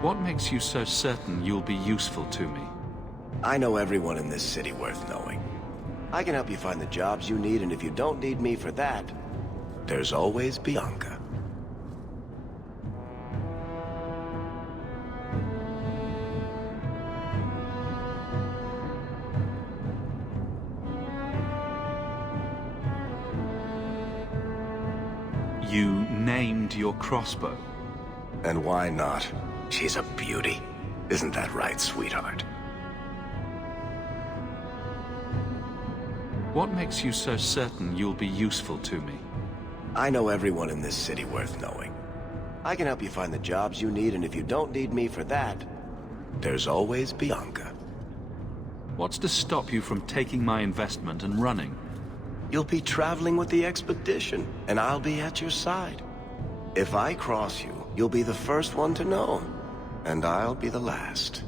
What makes you so certain you'll be useful to me? I know everyone in this city worth knowing. I can help you find the jobs you need, and if you don't need me for that, there's always Bianca. You named your crossbow. And why not? She's a beauty. Isn't that right, sweetheart? What makes you so certain you'll be useful to me? I know everyone in this city worth knowing. I can help you find the jobs you need, and if you don't need me for that, there's always Bianca. What's to stop you from taking my investment and running? You'll be traveling with the expedition, and I'll be at your side. If I cross you, you'll be the first one to know, and I'll be the last.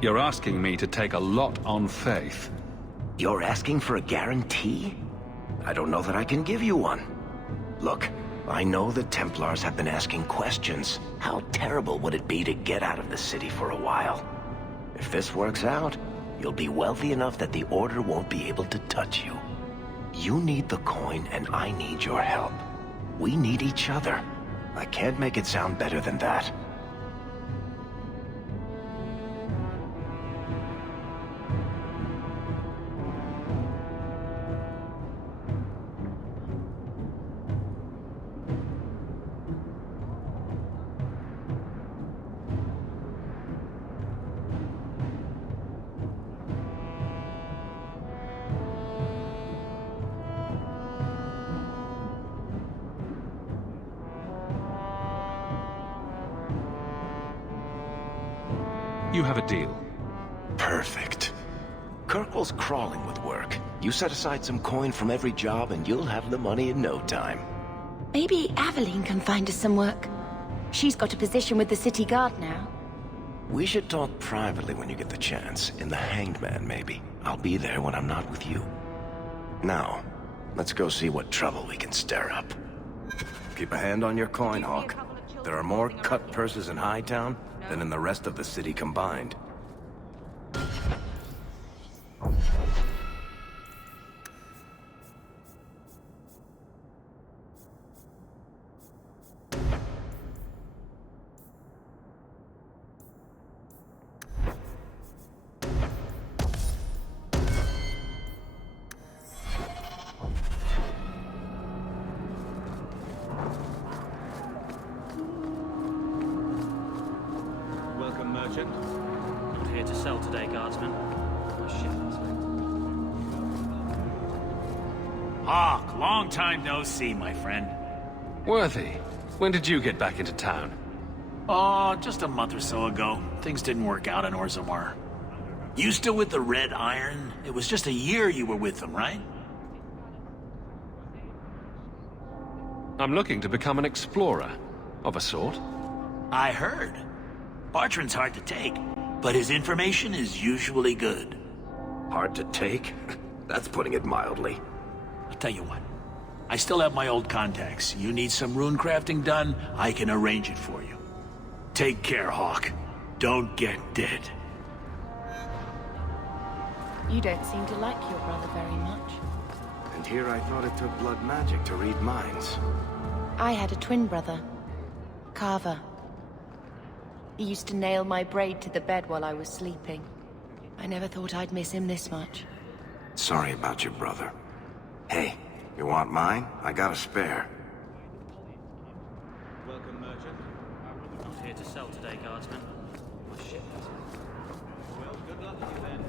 You're asking me to take a lot on faith. You're asking for a guarantee? I don't know that I can give you one. Look, I know the Templars have been asking questions. How terrible would it be to get out of the city for a while? If this works out, you'll be wealthy enough that the Order won't be able to touch you. You need the coin, and I need your help. We need each other. I can't make it sound better than that. You have a deal. Perfect. Kirkwall's crawling with work. You set aside some coin from every job and you'll have the money in no time. Maybe Aveline can find us some work. She's got a position with the city guard now. We should talk privately when you get the chance. In the Hanged Man, maybe. I'll be there when I'm not with you. Now, let's go see what trouble we can stir up. Keep a hand on your coin, Hawke. There are more cut purses in Hightown than in the rest of the city combined. Merchant. Not here to sell today, guardsman. My ship is late. Hawke, long time no see, my friend. Worthy, when did you get back into town? Oh, just a month or so ago. Things didn't work out in Orzammar. You still with the Red Iron? It was just a year you were with them, right? I'm looking to become an explorer, of a sort. I heard. Bartrand's hard to take, but his information is usually good. Hard to take? That's putting it mildly. I'll tell you what. I still have my old contacts. You need some rune crafting done, I can arrange it for you. Take care, Hawke. Don't get dead. You don't seem to like your brother very much. And here I thought it took blood magic to read minds. I had a twin brother, Carver. He used to nail my braid to the bed while I was sleeping. I never thought I'd miss him this much. Sorry about your brother. Hey, you want mine? I got a spare. Welcome, merchant. Not here to sell today, guardsman. My ship is late. Well, good luck to you then.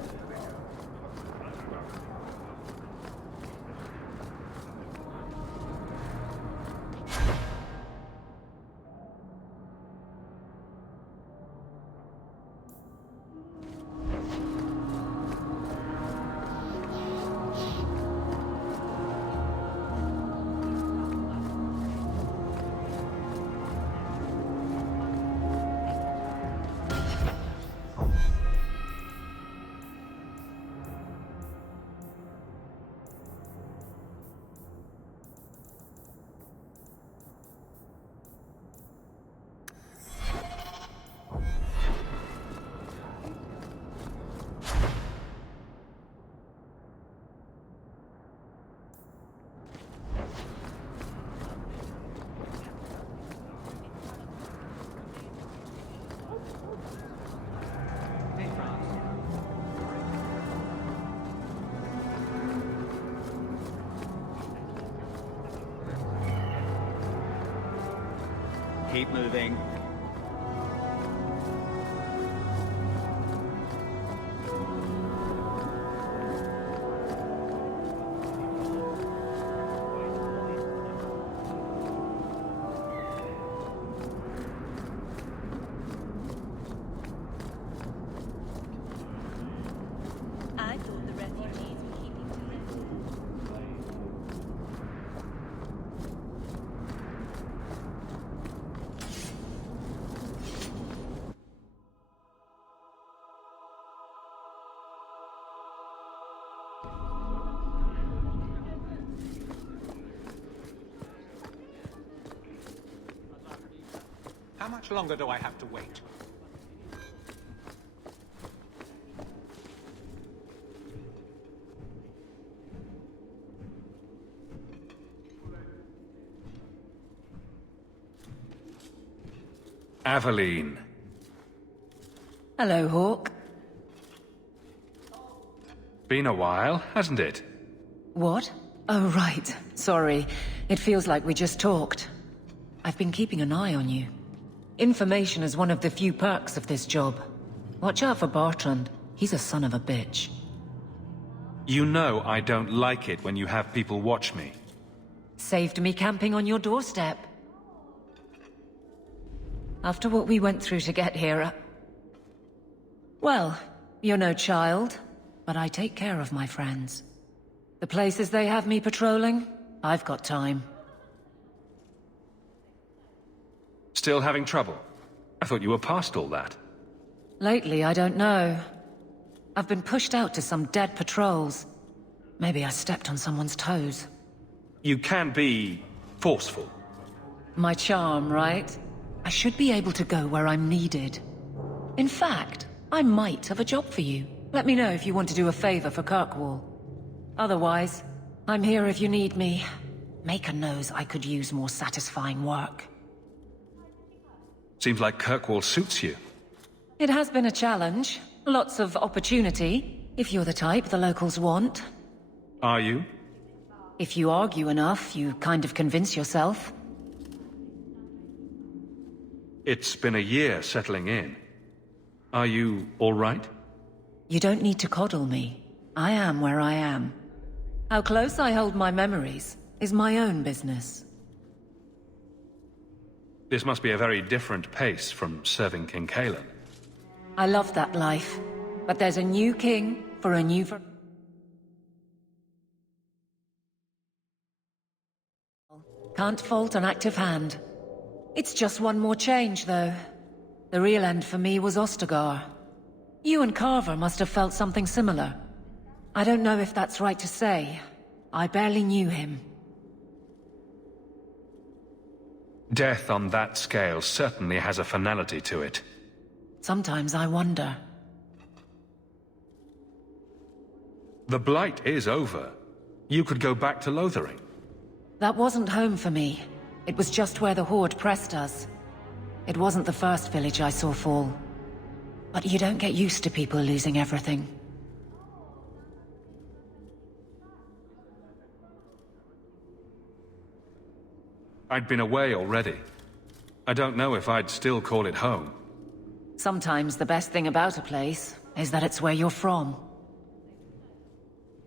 Keep moving. I thought the refugees were keeping to it. How much longer do I have to wait? Aveline. Hello, Hawke. Been a while, hasn't it? What? Oh, right. Sorry. It feels like we just talked. I've been keeping an eye on you. Information is one of the few perks of this job. Watch out for Bartrand. He's a son of a bitch. You know I don't like it when you have people watch me. Saved me camping on your doorstep. After what we went through to get here, well, you're no child, but I take care of my friends. The places they have me patrolling, I've got time. Still having trouble? I thought you were past all that. Lately, I don't know. I've been pushed out to some dead patrols. Maybe I stepped on someone's toes. You can be forceful. My charm, right? I should be able to go where I'm needed. In fact, I might have a job for you. Let me know if you want to do a favor for Kirkwall. Otherwise, I'm here if you need me. Maker knows I could use more satisfying work. Seems like Kirkwall suits you. It has been a challenge. Lots of opportunity, if you're the type the locals want. Are you? If you argue enough, you kind of convince yourself. It's been a year settling in. Are you all right? You don't need to coddle me. I am where I am. How close I hold my memories is my own business. This must be a very different pace from serving King Cailan. I love that life, but there's a new king for a new... Can't fault an active hand. It's just one more change, though. The real end for me was Ostagar. You and Carver must have felt something similar. I don't know if that's right to say. I barely knew him. Death on that scale certainly has a finality to it. Sometimes I wonder. The blight is over. You could go back to Lothering. That wasn't home for me. It was just where the Horde pressed us. It wasn't the first village I saw fall. But you don't get used to people losing everything. I'd been away already. I don't know if I'd still call it home. Sometimes the best thing about a place is that it's where you're from.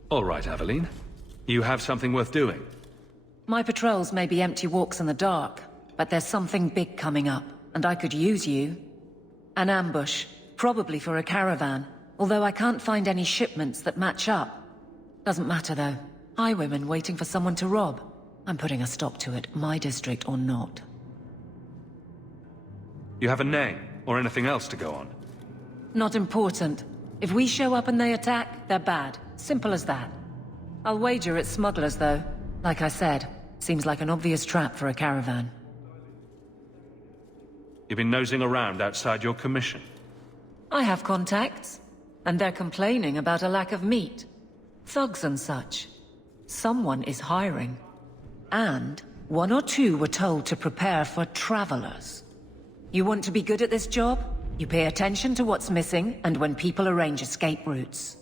All right, Aveline. You have something worth doing. My patrols may be empty walks in the dark, but there's something big coming up, and I could use you. An ambush, probably for a caravan, although I can't find any shipments that match up. Doesn't matter though. Highwaymen waiting for someone to rob. I'm putting a stop to it, my district or not. You have a name, or anything else to go on? Not important. If we show up and they attack, they're bad. Simple as that. I'll wager it's smugglers, though. Like I said, seems like an obvious trap for a caravan. You've been nosing around outside your commission. I have contacts, and they're complaining about a lack of meat. Thugs and such. Someone is hiring. And one or two were told to prepare for travelers. You want to be good at this job? You pay attention to what's missing, and when people arrange escape routes.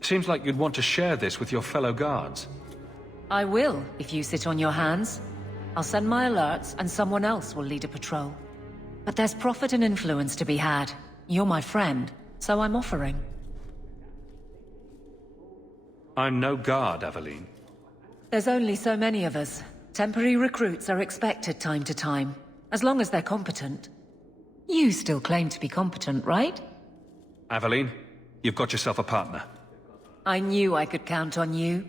Seems like you'd want to share this with your fellow guards. I will, if you sit on your hands. I'll send my alerts, and someone else will lead a patrol. But there's profit and influence to be had. You're my friend, so I'm offering. I'm no guard, Aveline. There's only so many of us. Temporary recruits are expected time to time, as long as they're competent. You still claim to be competent, right? Aveline, you've got yourself a partner. I knew I could count on you.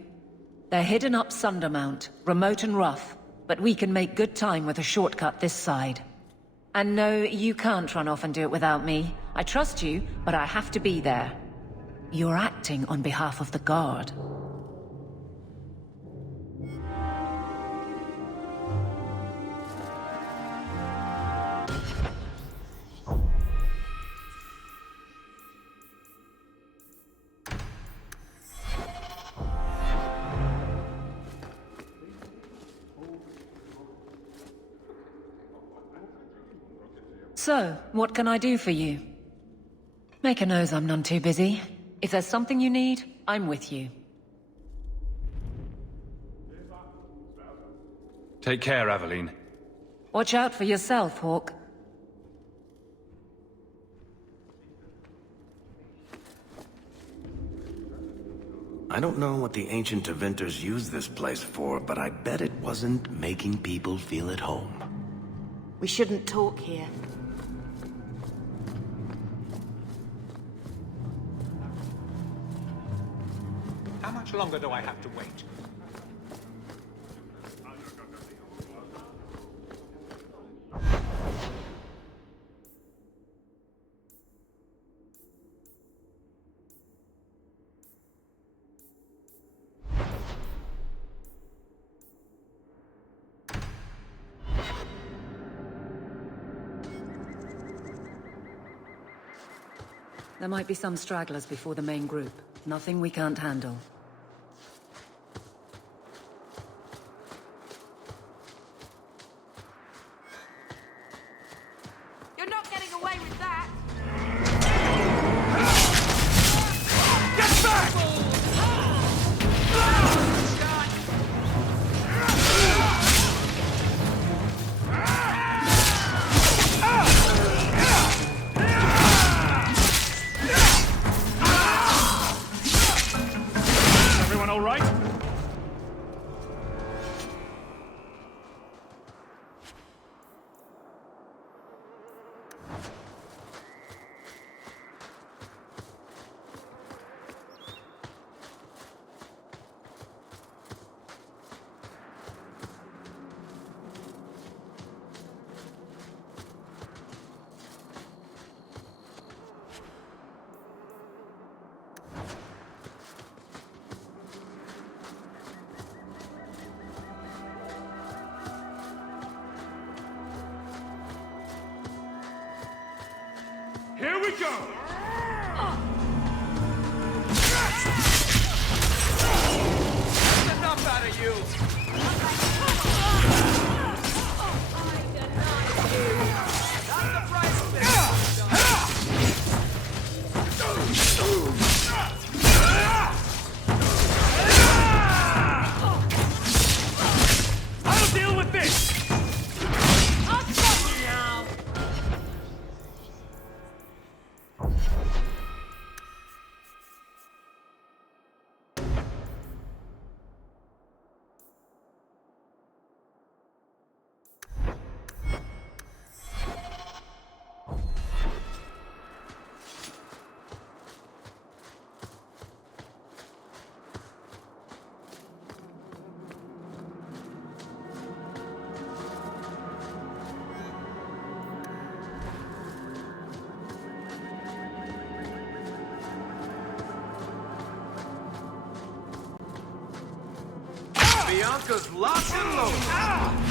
They're hidden up Sundermount, remote and rough, but we can make good time with a shortcut this side. And no, you can't run off and do it without me. I trust you, but I have to be there. You're acting on behalf of the Guard. So, what can I do for you? Make a nose I'm none too busy. If there's something you need, I'm with you. Take care, Aveline. Watch out for yourself, Hawke. I don't know what the ancient Tevinters used this place for, but I bet it wasn't making people feel at home. We shouldn't talk here. How much longer do I have to wait? There might be some stragglers before the main group. Nothing we can't handle. You're not getting away with that! Get back! Everyone all right? Here we go! That's enough out of you! That's the price of this! I'll deal with this! I'll stop you now! Bianca's locked and loaded!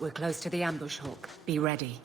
We're close to the ambush, Hawke. Be ready.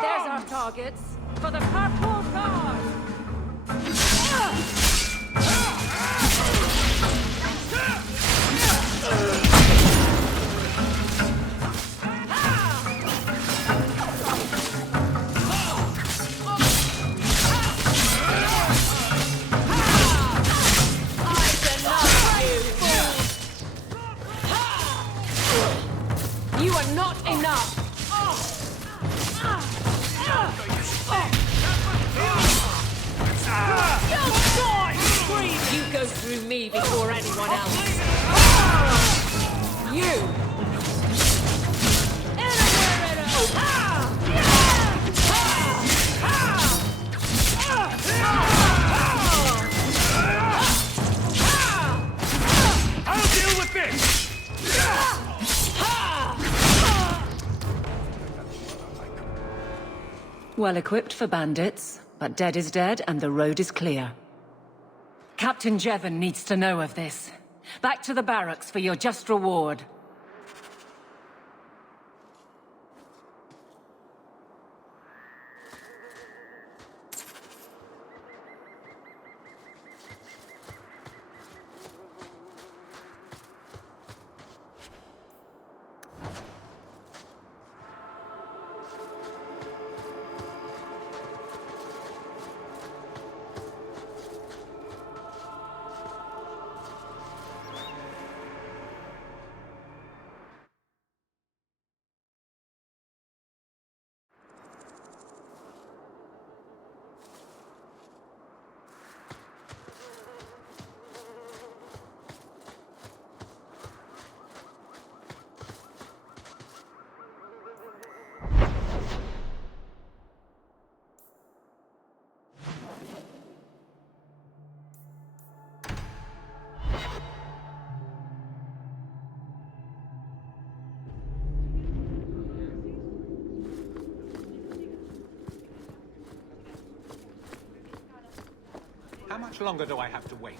There's our targets for the Purple Guard! You are not enough! You go through me before anyone else. You! I'll deal with this! Well equipped for bandits, but dead is dead and the road is clear. Captain Jevon needs to know of this. Back to the barracks for your just reward. How much longer do I have to wait?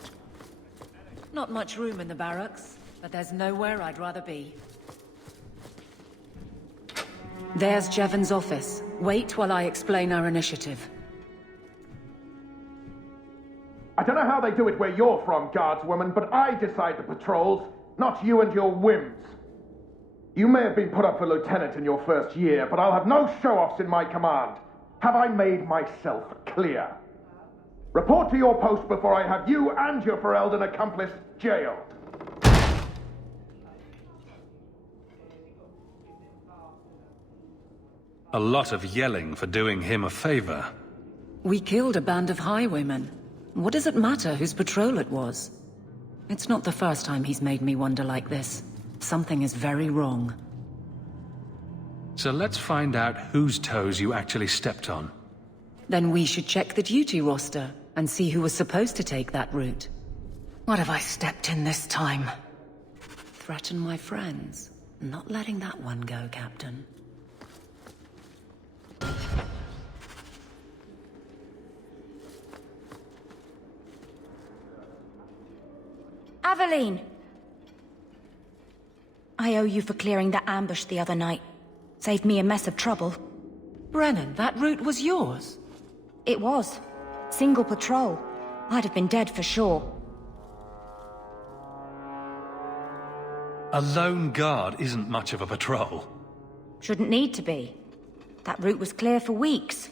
Not much room in the barracks, but there's nowhere I'd rather be. There's Jevon's office. Wait while I explain our initiative. I don't know how they do it where you're from, guardswoman, but I decide the patrols, not you and your whims. You may have been put up for lieutenant in your first year, but I'll have no show-offs in my command. Have I made myself clear? Report to your post before I have you and your Ferelden accomplice jailed. A lot of yelling for doing him a favor. We killed a band of highwaymen. What does it matter whose patrol it was? It's not the first time he's made me wonder like this. Something is very wrong. So let's find out whose toes you actually stepped on. Then we should check the duty roster and see who was supposed to take that route. What have I stepped in this time? Threaten my friends. Not letting that one go, Captain. Aveline! I owe you for clearing that ambush the other night. Saved me a mess of trouble. Brennan, that route was yours? It was. Single patrol. I'd have been dead for sure. A lone guard isn't much of a patrol. Shouldn't need to be. That route was clear for weeks.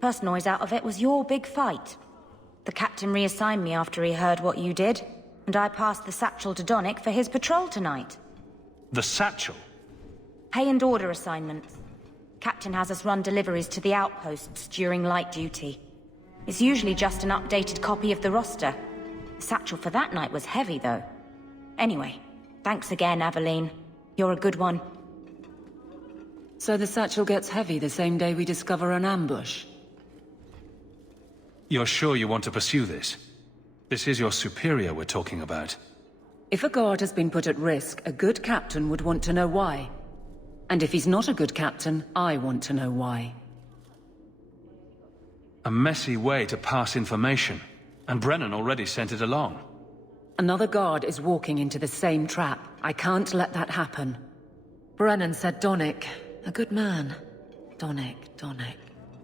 First noise out of it was your big fight. The captain reassigned me after he heard what you did, and I passed the satchel to Donnic for his patrol tonight. The satchel? Pay and order assignments. Captain has us run deliveries to the outposts during light duty. It's usually just an updated copy of the roster. The satchel for that night was heavy, though. Anyway, thanks again, Aveline. You're a good one. So the satchel gets heavy the same day we discover an ambush? You're sure you want to pursue this? This is your superior we're talking about. If a guard has been put at risk, a good captain would want to know why. And if he's not a good captain, I want to know why. A messy way to pass information, and Brennan already sent it along. Another guard is walking into the same trap. I can't let that happen. Brennan said Donnic. A good man. Donnic.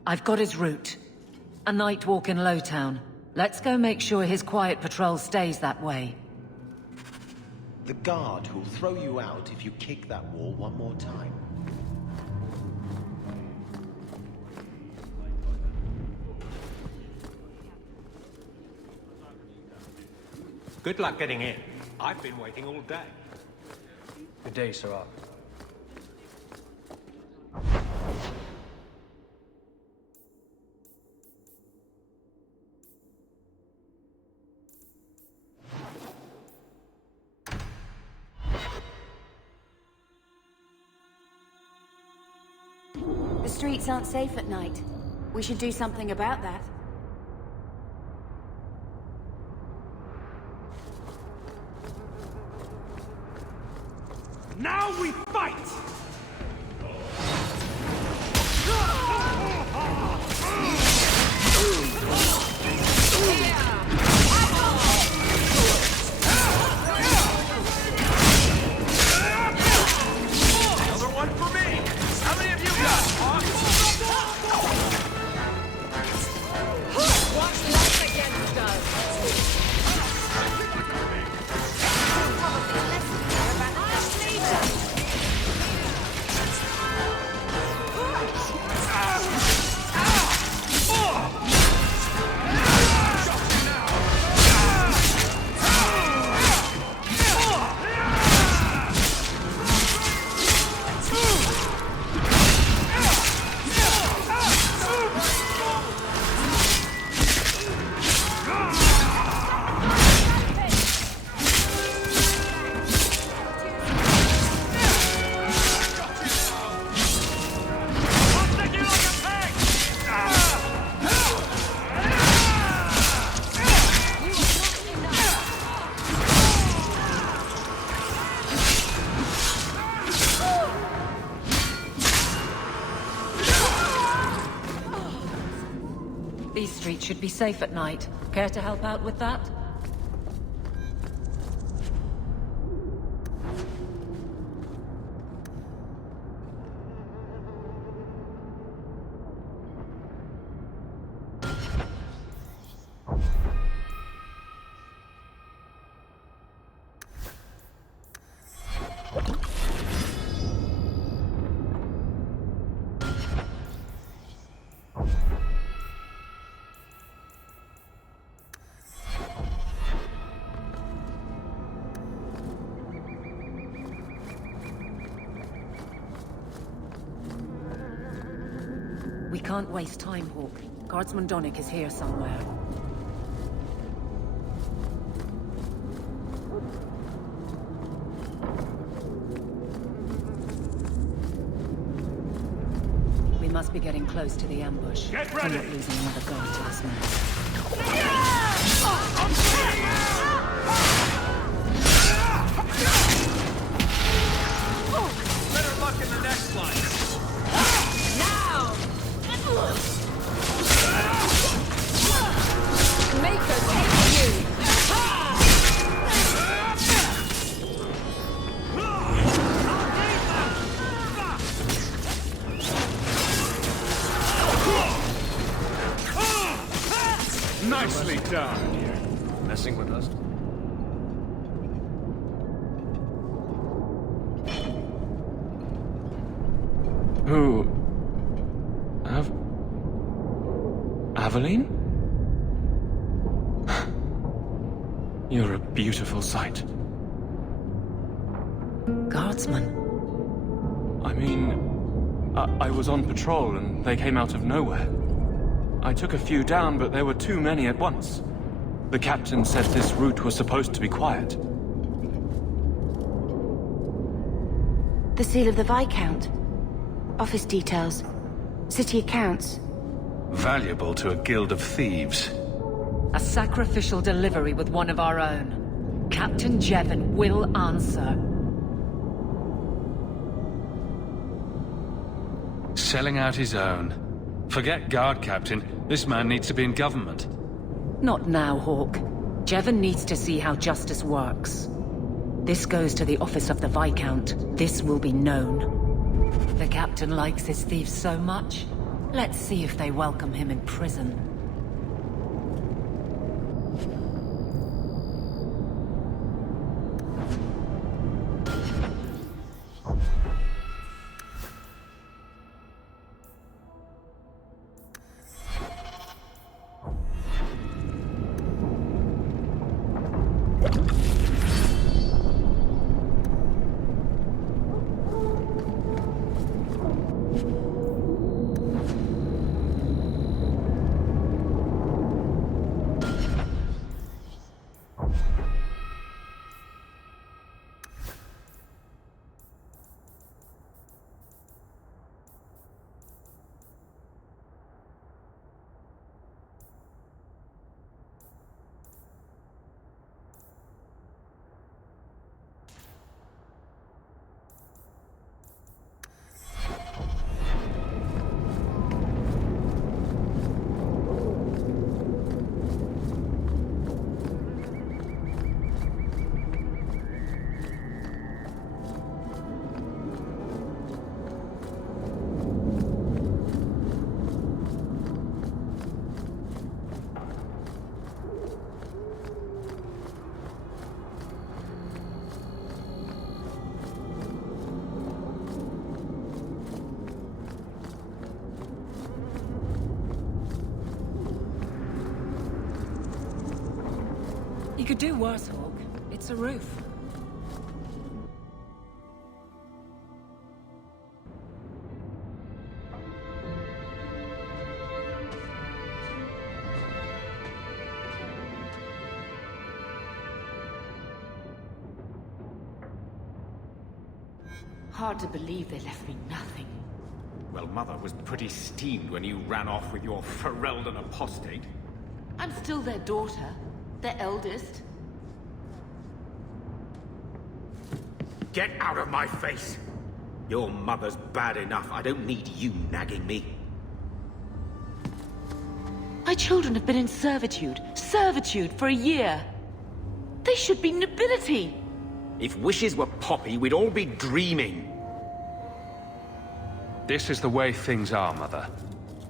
I've got his route. A night walk in Lowtown. Let's go make sure his quiet patrol stays that way. The guard who'll throw you out if you kick that wall one more time. Good luck getting in. I've been waiting all day. Good day, Sir Hawke. The streets aren't safe at night. We should do something about that. Now we fight! Another one for me! How many of you got, Hawke? What's life against us? These streets should be safe at night. Care to help out with that? We can't waste time, Hawke. Guardsman Donnic is here somewhere. We must must be getting close to the ambush. Get We're ready! not losing another guard to this man. Better luck in the next line. Now! Maker take you! Nicely done. Messing with us? Who? Aveline? You're a beautiful sight. Guardsman. I mean, I was on patrol and they came out of nowhere. I took a few down, but there were too many at once. The captain said this route was supposed to be quiet. The seal of the Viscount. Office details. City accounts. Valuable to a guild of thieves. A sacrificial delivery with one of our own. Captain Jevon will answer. Selling out his own. Forget guard captain. This man needs to be in government. Not now, Hawke. Jevon needs to see how justice works. This goes to the office of the Viscount. This will be known. The captain likes his thieves so much. Let's see if they welcome him in prison. You could do worse, Hawke. It's a roof. Hard to believe they left me nothing. Well, Mother was pretty steamed when you ran off with your Ferelden apostate. I'm still their daughter. Their eldest. Get out of my face! Your mother's bad enough. I don't need you nagging me. My children have been in servitude. Servitude for a year. They should be nobility. If wishes were poppy, we'd all be dreaming. This is the way things are, Mother.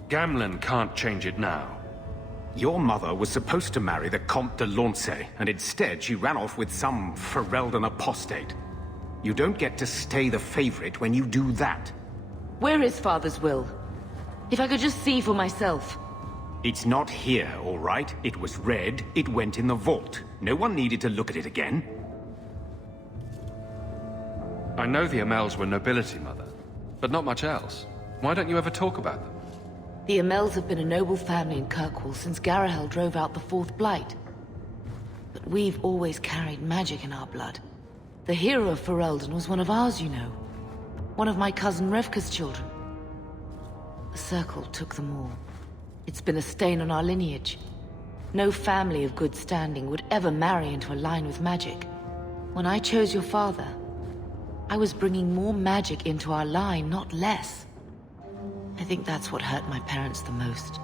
Gamlen can't change it now. Your mother was supposed to marry the Comte de Launcey, and instead she ran off with some Ferelden apostate. You don't get to stay the favorite when you do that. Where is Father's will? If I could just see for myself. It's not here, all right? It was read, it went in the vault. No one needed to look at it again. I know the Amels were nobility, Mother, but not much else. Why don't you ever talk about them? The Amels have been a noble family in Kirkwall since Garahel drove out the fourth blight. But we've always carried magic in our blood. The hero of Ferelden was one of ours, you know. One of my cousin Revka's children. The Circle took them all. It's been a stain on our lineage. No family of good standing would ever marry into a line with magic. When I chose your father, I was bringing more magic into our line, not less. I think that's what hurt my parents the most.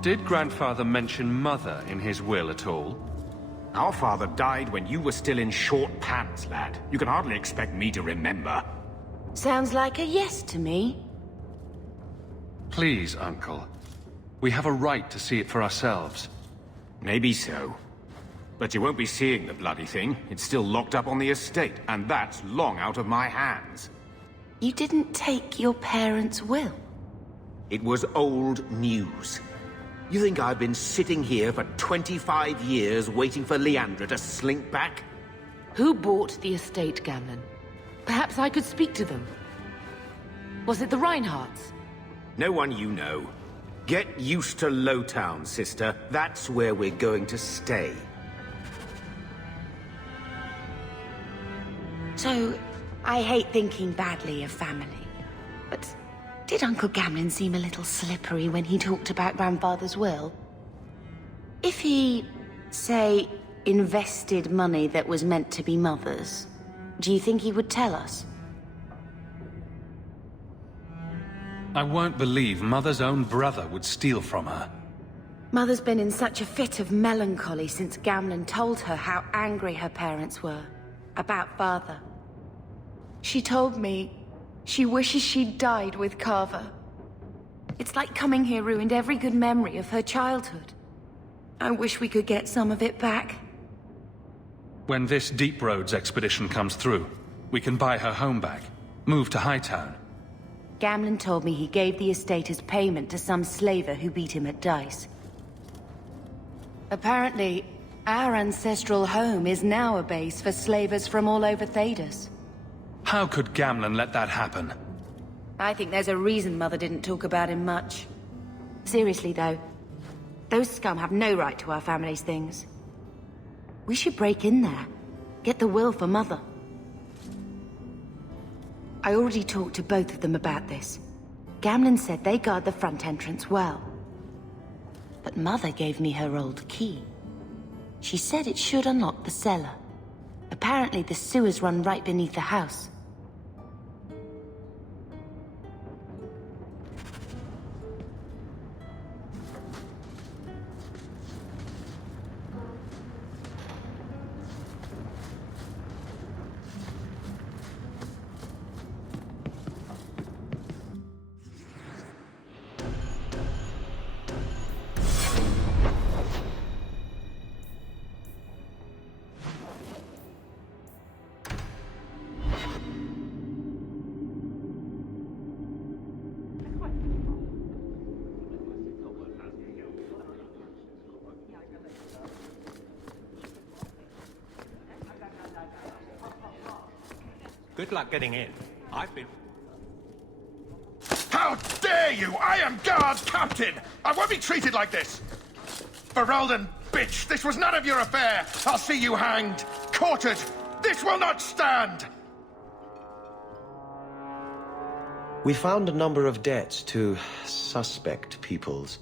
Did Grandfather mention Mother in his will at all? Our father died when you were still in short pants, lad. You can hardly expect me to remember. Sounds like a yes to me. Please, Uncle. We have a right to see it for ourselves. Maybe so. But you won't be seeing the bloody thing. It's still locked up on the estate, and that's long out of my hands. You didn't take your parents' will? It was old news. You think I've been sitting here for 25 years waiting for Leandra to slink back? Who bought the estate, Gamlen? Perhaps I could speak to them. Was it the Reinhardts? No one you know. Get used to Lowtown, sister. That's where we're going to stay. So, I hate thinking badly of family, but did Uncle Gamlen seem a little slippery when he talked about Grandfather's will? If he, say, invested money that was meant to be Mother's, do you think he would tell us? I won't believe Mother's own brother would steal from her. Mother's been in such a fit of melancholy since Gamlen told her how angry her parents were about Father. She told me she wishes she'd died with Carver. It's like coming here ruined every good memory of her childhood. I wish we could get some of it back. When this Deep Roads expedition comes through, we can buy her home back, move to Hightown. Gamlen told me he gave the estate as payment to some slaver who beat him at dice. Apparently, our ancestral home is now a base for slavers from all over Thedas. How could Gamlen let that happen? I think there's a reason Mother didn't talk about him much. Seriously, though, those scum have no right to our family's things. We should break in there, get the will for Mother. I already talked to both of them about this. Gamlen said they guard the front entrance well. But Mother gave me her old key. She said it should unlock the cellar. Apparently the sewers run right beneath the house. Good luck getting in. I've been... How dare you! I am guard captain! I won't be treated like this! Ferelden, bitch! This was none of your affair! I'll see you hanged! Quartered! This will not stand! We found a number of debts to suspect peoples.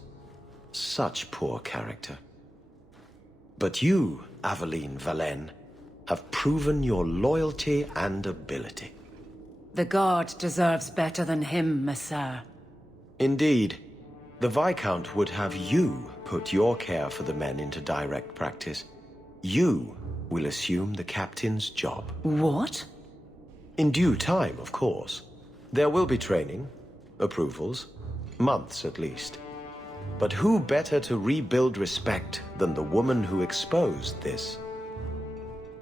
Such poor character. But you, Aveline Valen, have proven your loyalty and ability. The guard deserves better than him, Messire. Indeed. The Viscount would have you put your care for the men into direct practice. You will assume the captain's job. What? In due time, of course. There will be training, approvals, months at least. But who better to rebuild respect than the woman who exposed this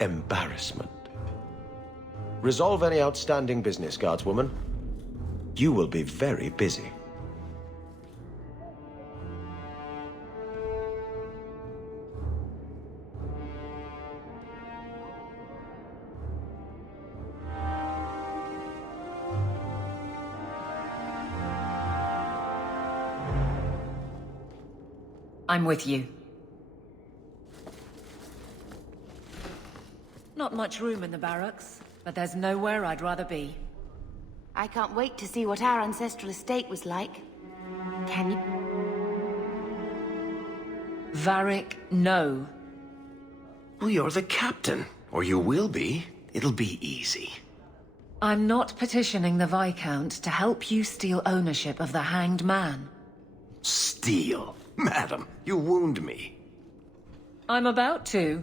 embarrassment? Resolve any outstanding business, guardswoman. You will be very busy. I'm with you. Not much room in the barracks, but there's nowhere I'd rather be. I can't wait to see what our ancestral estate was like. Can you? Varric, no. Well, you're the captain. Or you will be. It'll be easy. I'm not petitioning the Viscount to help you steal ownership of the Hanged Man. Steal? Madam, you wound me. I'm about to.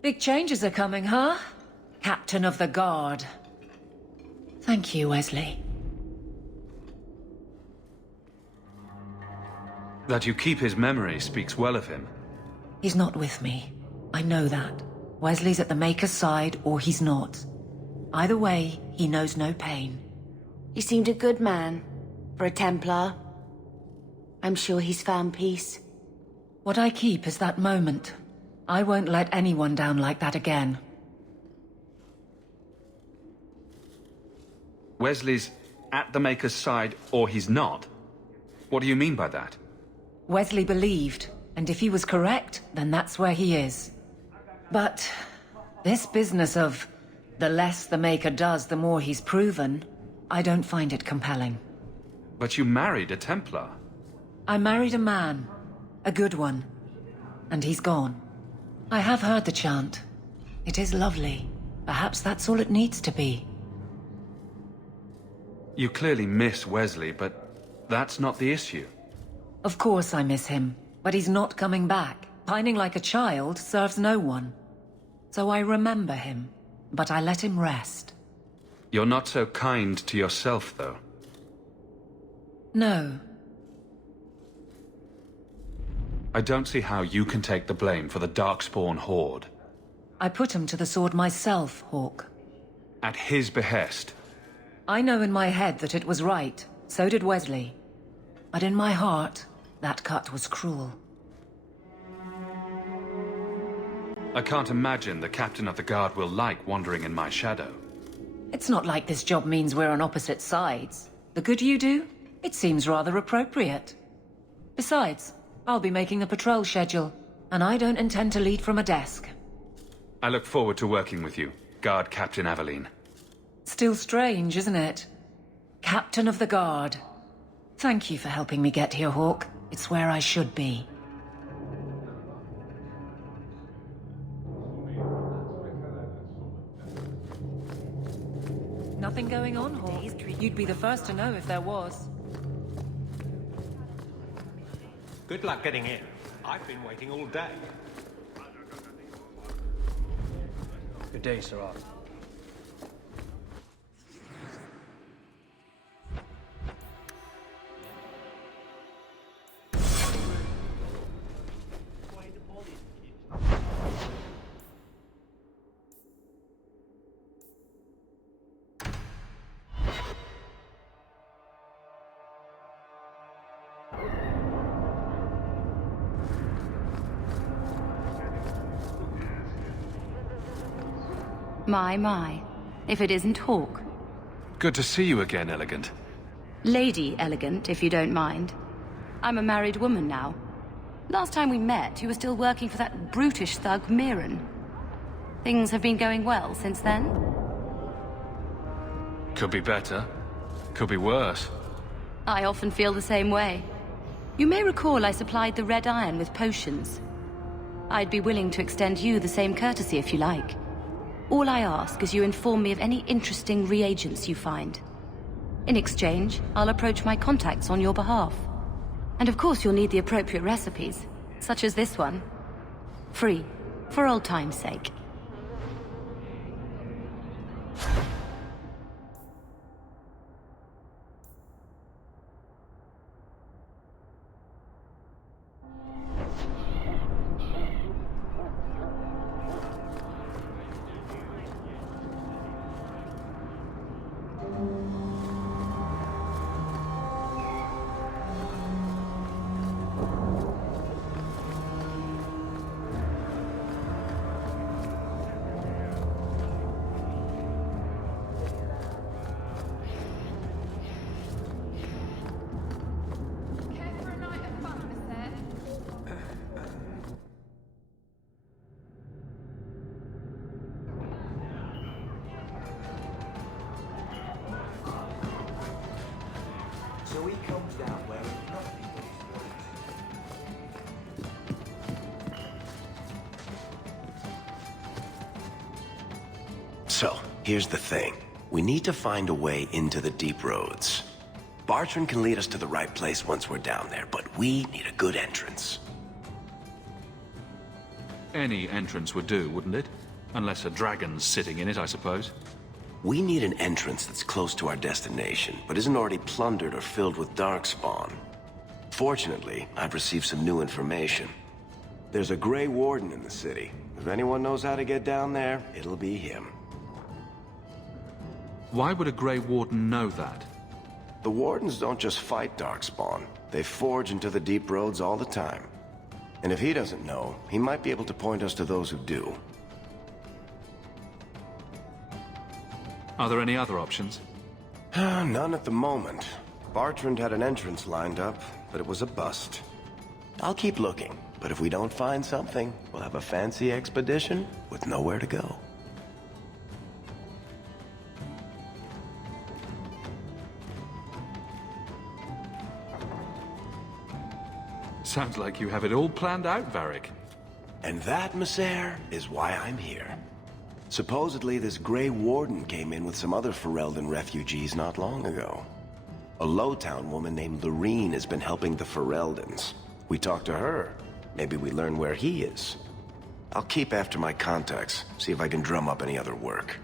Big changes are coming, huh? Captain of the Guard. Thank you, Wesley. That you keep his memory speaks well of him. He's not with me. I know that. Wesley's at the Maker's side, or he's not. Either way, he knows no pain. He seemed a good man. For a Templar. I'm sure he's found peace. What I keep is that moment. I won't let anyone down like that again. Wesley's at the Maker's side, or he's not? What do you mean by that? Wesley believed, and if he was correct, then that's where he is. But this business of the less the Maker does, the more he's proven, I don't find it compelling. But you married a Templar. I married a man. A good one. And he's gone. I have heard the chant. It is lovely. Perhaps that's all it needs to be. You clearly miss Wesley, but that's not the issue. Of course I miss him, but he's not coming back. Pining like a child serves no one. So I remember him, but I let him rest. You're not so kind to yourself, though. No. I don't see how you can take the blame for the Darkspawn Horde. I put him to the sword myself, Hawke. At his behest. I know in my head that it was right. So did Wesley. But in my heart, that cut was cruel. I can't imagine the Captain of the Guard will like wandering in my shadow. It's not like this job means we're on opposite sides. The good you do, it seems rather appropriate. Besides, I'll be making the patrol schedule, and I don't intend to lead from a desk. I look forward to working with you, Guard Captain Aveline. Still strange, isn't it? Captain of the Guard. Thank you for helping me get here, Hawke. It's where I should be. Nothing going on, Hawke. You'd be the first to know if there was. Good luck getting in. I've been waiting all day. Good day, Sir Arthur. My. If it isn't Hawke. Good to see you again, Elegant. Lady Elegant, if you don't mind. I'm a married woman now. Last time we met, you were still working for that brutish thug, Mirren. Things have been going well since then? Could be better. Could be worse. I often feel the same way. You may recall I supplied the Red Iron with potions. I'd be willing to extend you the same courtesy if you like. All I ask is you inform me of any interesting reagents you find. In exchange, I'll approach my contacts on your behalf. And of course you'll need the appropriate recipes, such as this one. Free, for old time's sake. So, here's the thing. We need to find a way into the deep roads. Bartrand can lead us to the right place once we're down there, but we need a good entrance. Any entrance would do, wouldn't it? Unless a dragon's sitting in it, I suppose. We need an entrance that's close to our destination, but isn't already plundered or filled with darkspawn. Fortunately, I've received some new information. There's a Grey Warden in the city. If anyone knows how to get down there, it'll be him. Why would a Grey Warden know that? The Wardens don't just fight darkspawn. They forge into the deep roads all the time. And if he doesn't know, he might be able to point us to those who do. Are there any other options? None at the moment. Bartrand had an entrance lined up, but it was a bust. I'll keep looking, but if we don't find something, we'll have a fancy expedition with nowhere to go. Sounds like you have it all planned out, Varric. And that, Messer, is why I'm here. Supposedly, this Grey Warden came in with some other Ferelden refugees not long ago. A Lowtown woman named Lorene has been helping the Fereldens. We talked to her. Maybe we learn where he is. I'll keep after my contacts, see if I can drum up any other work.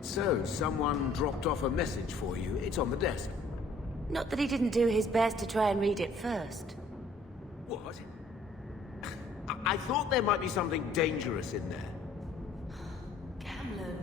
So, someone dropped off a message for you. It's on the desk. Not that he didn't do his best to try and read it first. What? I thought there might be something dangerous in there. Gamlen.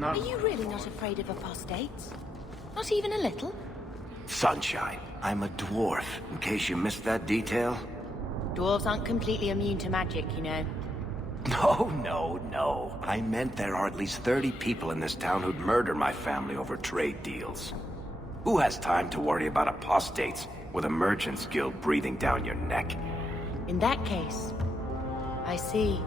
Are you really not afraid of apostates? Not even a little? Sunshine, I'm a dwarf, in case you missed that detail. Dwarves aren't completely immune to magic, you know. No. I meant there are at least 30 people in this town who'd murder my family over trade deals. Who has time to worry about apostates with a merchant's guild breathing down your neck? In that case, I see.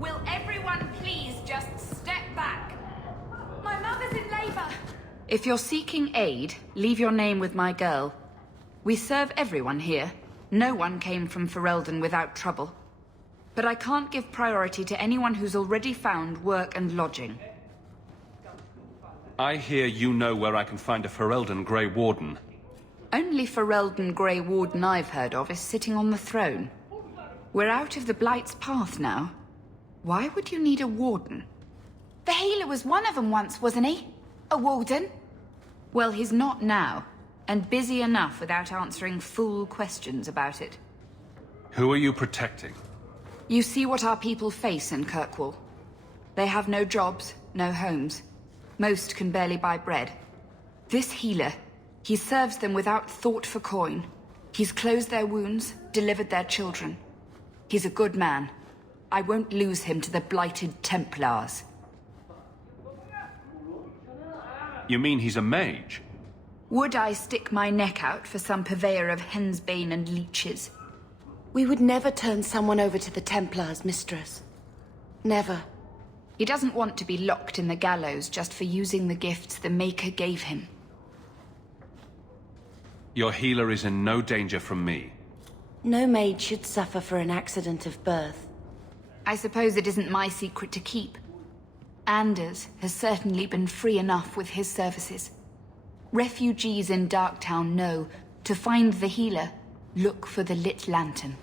Will everyone please just step back? My mother's in labor. If you're seeking aid, leave your name with my girl. We serve everyone here. No one came from Ferelden without trouble. But I can't give priority to anyone who's already found work and lodging. I hear you know where I can find a Ferelden Grey Warden. Only Ferelden Grey Warden I've heard of is sitting on the throne. We're out of the Blight's path now. Why would you need a warden? The healer was one of them once, wasn't he? A warden? Well, he's not now, and busy enough without answering fool questions about it. Who are you protecting? You see what our people face in Kirkwall. They have no jobs, no homes. Most can barely buy bread. This healer, he serves them without thought for coin. He's closed their wounds, delivered their children. He's a good man. I won't lose him to the blighted Templars. You mean he's a mage? Would I stick my neck out for some purveyor of hensbane and leeches? We would never turn someone over to the Templars, mistress. Never. He doesn't want to be locked in the gallows just for using the gifts the Maker gave him. Your healer is in no danger from me. No maid should suffer for an accident of birth. I suppose it isn't my secret to keep. Anders has certainly been free enough with his services. Refugees in Darktown know, to find the healer, look for the lit lantern.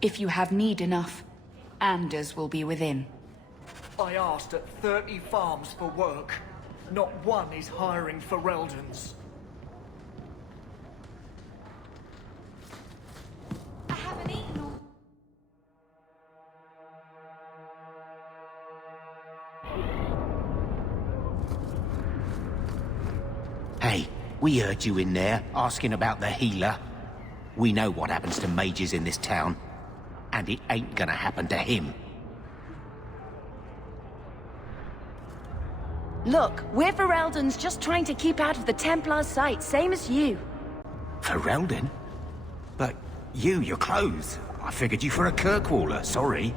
If you have need enough, Anders will be within. I asked at 30 farms for work. Not one is hiring Fereldens. I haven't eaten all. Hey, we heard you in there, asking about the healer. We know what happens to mages in this town, and it ain't gonna happen to him. Look, we're Fereldens just trying to keep out of the Templars' sight, same as you. Ferelden? But you're clothes. I figured you for a Kirkwaller, sorry.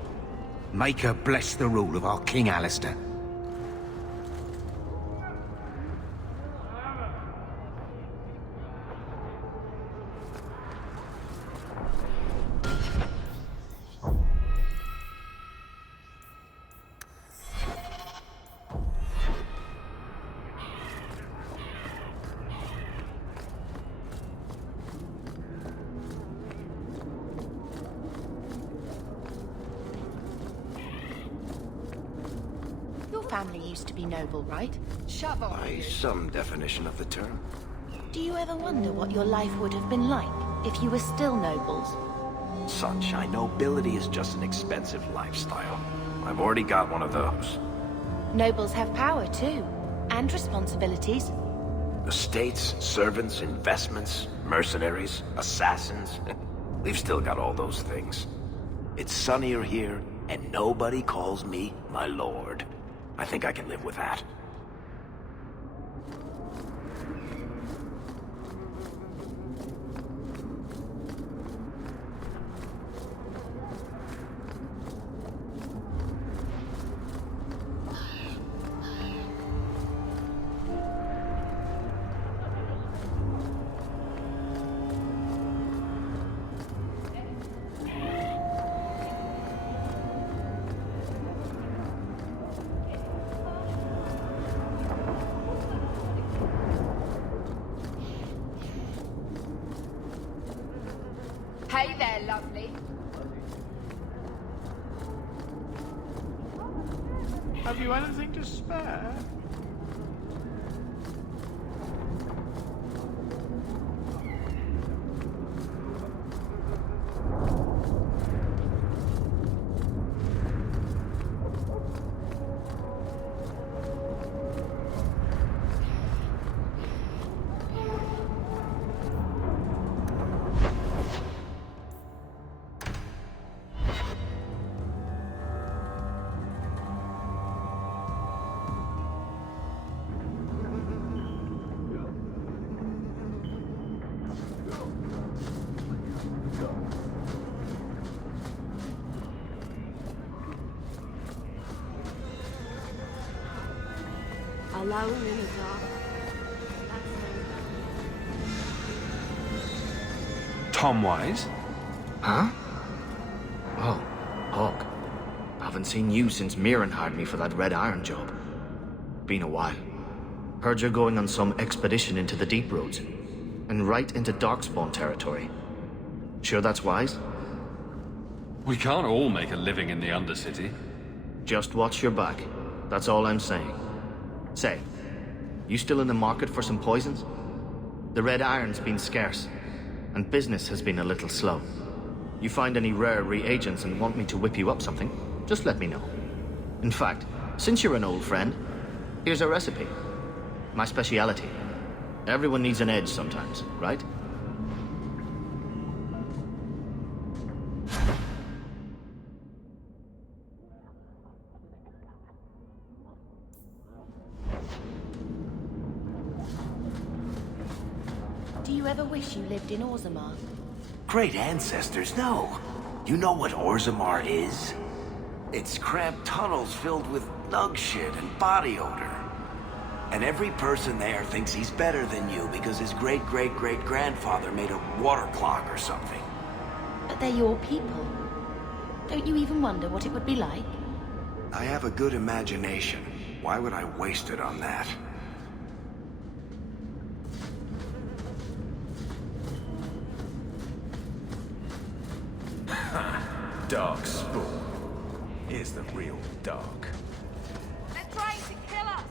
Maker bless the rule of our King Alistair. Family used to be noble, right? By some definition of the term. Do you ever wonder what your life would have been like if you were still nobles? Sunshine, nobility is just an expensive lifestyle. I've already got one of those. Nobles have power too, and responsibilities. Estates, servants, investments, mercenaries, assassins. We've still got all those things. It's sunnier here, and nobody calls me my lord. I think I can live with that. Have you anything to spare? Alone in the dark. Tom Wise? Huh? Oh, Hawke. Haven't seen you since Mirren hired me for that Red Iron job. Been a while. Heard you're going on some expedition into the deep roads. And right into Darkspawn territory. Sure that's wise? We can't all make a living in the Undercity. Just watch your back. That's all I'm saying. Say, you still in the market for some poisons? The Red Iron's been scarce, and business has been a little slow. You find any rare reagents and want me to whip you up something, just let me know. In fact, since you're an old friend, here's a recipe. My speciality. Everyone needs an edge sometimes, right? Do you ever wish you lived in Orzammar? Great ancestors, no. You know what Orzammar is? It's cramped tunnels filled with nug shit and body odor. And every person there thinks he's better than you because his great-great-great-grandfather made a water clock or something. But they're your people. Don't you even wonder what it would be like? I have a good imagination. Why would I waste it on that? Darkspawn is the real dark. They're trying to kill us!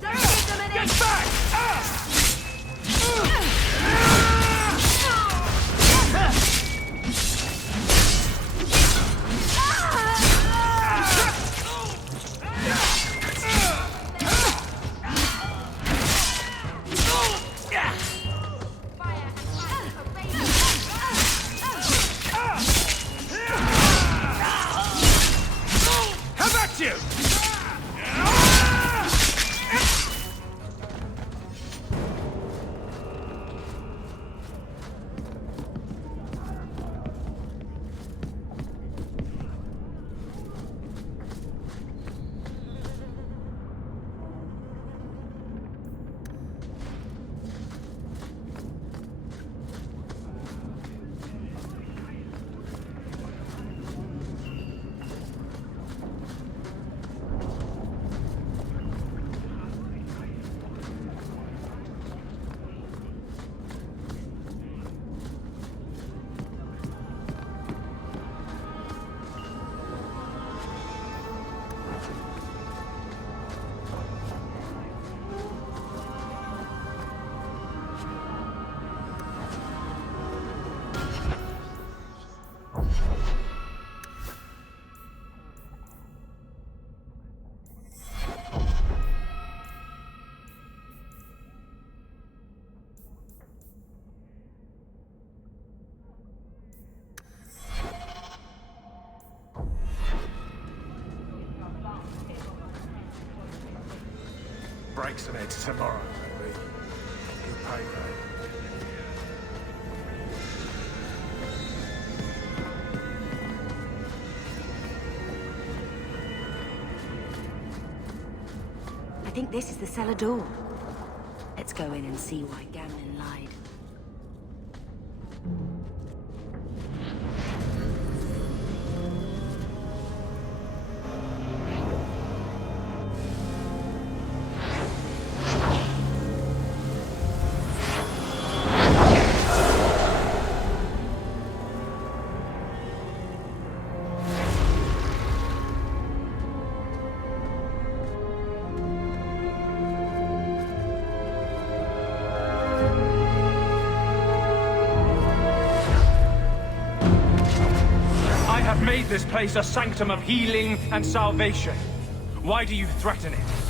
Don't give them an inch! Get back! Break some eggs tomorrow, maybe. Good payday. I think this is the cellar door. Let's go in and see why Gamlin lied. I have made this place a sanctum of healing and salvation. Why do you threaten it?